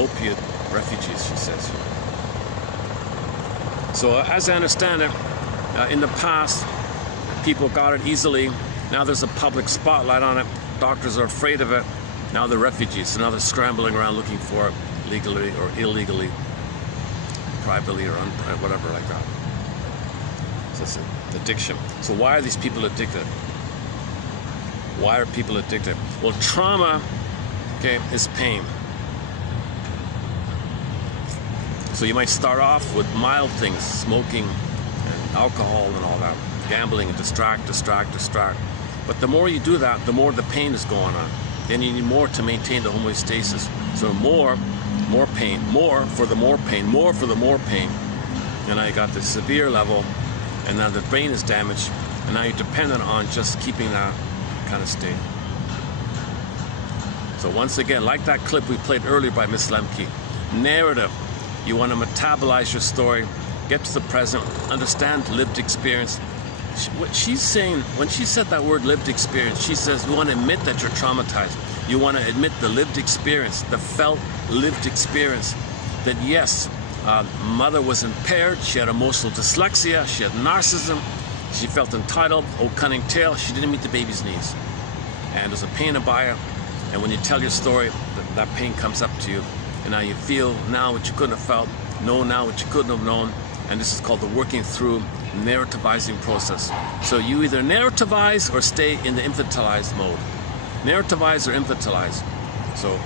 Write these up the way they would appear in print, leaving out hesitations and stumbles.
opiate refugees, she says. So as I understand it, in the past, people got it easily. Now there's a public spotlight on it. Doctors are afraid of it. Now they're refugees. So now they're scrambling around looking for it legally or illegally, privately or whatever like that. So it's an addiction. So why are these people addicted? Why are people addicted? Well, trauma, okay, is pain. So you might start off with mild things, smoking and alcohol and all that, gambling and distract. But the more you do that, the more the pain is going on. Then you need more to maintain the homeostasis. So more pain, more for the more pain, more for the more pain. And now you got the severe level, and now the brain is damaged, and now you're dependent on just keeping that kind of state. So once again, like that clip we played earlier by Miss Lemke, narrative. You want to metabolize your story, get to the present, understand lived experience. What she's saying, when she said that word lived experience, she says we want to admit that you're traumatized. You want to admit the lived experience, the felt lived experience, that yes, mother was impaired, she had emotional dyslexia, she had narcissism, she felt entitled, oh cunning tale, she didn't meet the baby's needs. And there's a pain about it, and when you tell your story, that pain comes up to you, and now you feel now what you couldn't have felt, know now what you couldn't have known, and this is called the working through narrativizing process. So you either narrativize or stay in the infantilized mode. Narrativize or infantilize. So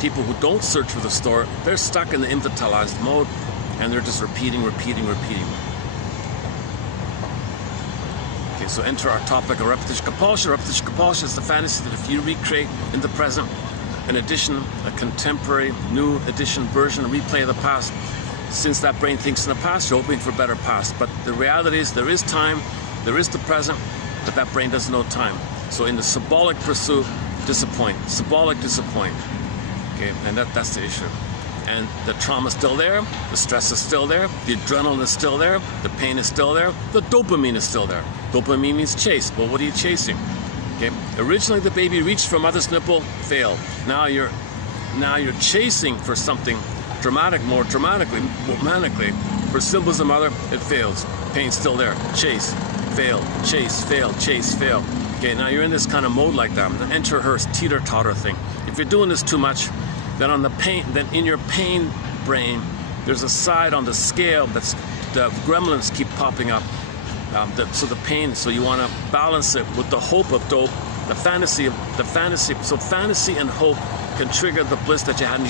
people who don't search for the story, they're stuck in the infantilized mode, and they're just repeating. Okay, so enter our topic of repetition compulsion. Repetition compulsion is the fantasy that if you recreate in the present an edition, a contemporary, new edition, version, replay of the past, since that brain thinks in the past, you're hoping for a better past. But the reality is there is time, there is the present, but that brain doesn't know time. So in the symbolic pursuit, disappoint. Symbolic disappoint. Okay, and that's the issue. And the trauma's still there, the stress is still there, the adrenaline is still there, the pain is still there, the dopamine is still there. Dopamine means chase. Well, what are you chasing? Okay. Originally the baby reached for mother's nipple, failed. Now you're chasing for something dramatic, more dramatically, romantically. For symbols of mother, it fails. Pain's still there. Chase, fail, chase, fail, chase, fail. Okay, now you're in this kind of mode like that. The enter her teeter-totter thing. If you're doing this too much, then on the pain, then in your pain brain, there's a side on the scale that's the gremlins keep popping up. So the pain, so you want to balance it with the hope of dope, the fantasy. So fantasy and hope can trigger the bliss that you had in